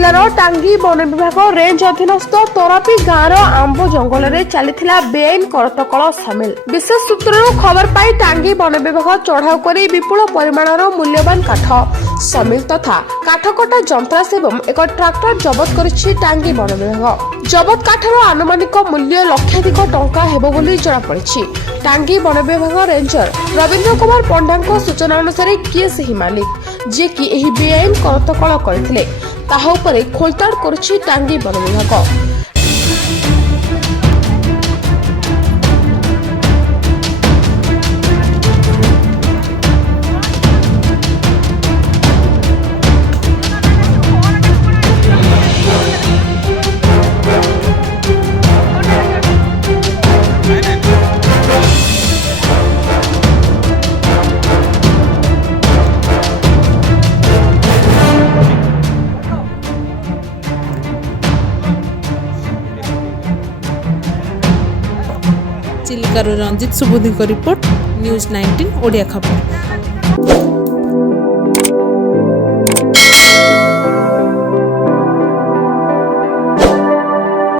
जिलार टांगी वन विभाग रेंज अधीनस्थ तरापी गाँव आंब जंगल में चली बेआईन करतकल सामिल। विशेष सूत्र खबर पाई टांगी वन विभाग चढ़ाऊ कर विपुल परिमाणर मूल्यवान काठ सामिल तथा काठकटा यंत्रांश एवं एक ट्राक्टर जबत करिछि टांगी वन विभाग। जबत काठर आनुमानिक मूल्य लक्षाधिक टंका हेबो बोली जଣା पड़िछि। टांगी वन विभाग रेंजर रवींद्र कुमार पंडा सूचना अनुसार किए सही मालिक जे कि एही बेआईन करतकल करथिले ताहा उपरे खोलताड़ करुछि टांगी वन विभाग। चिलिकार रंजित सुबोधी रिपोर्ट न्यूज़ 19 ओडिया खबर।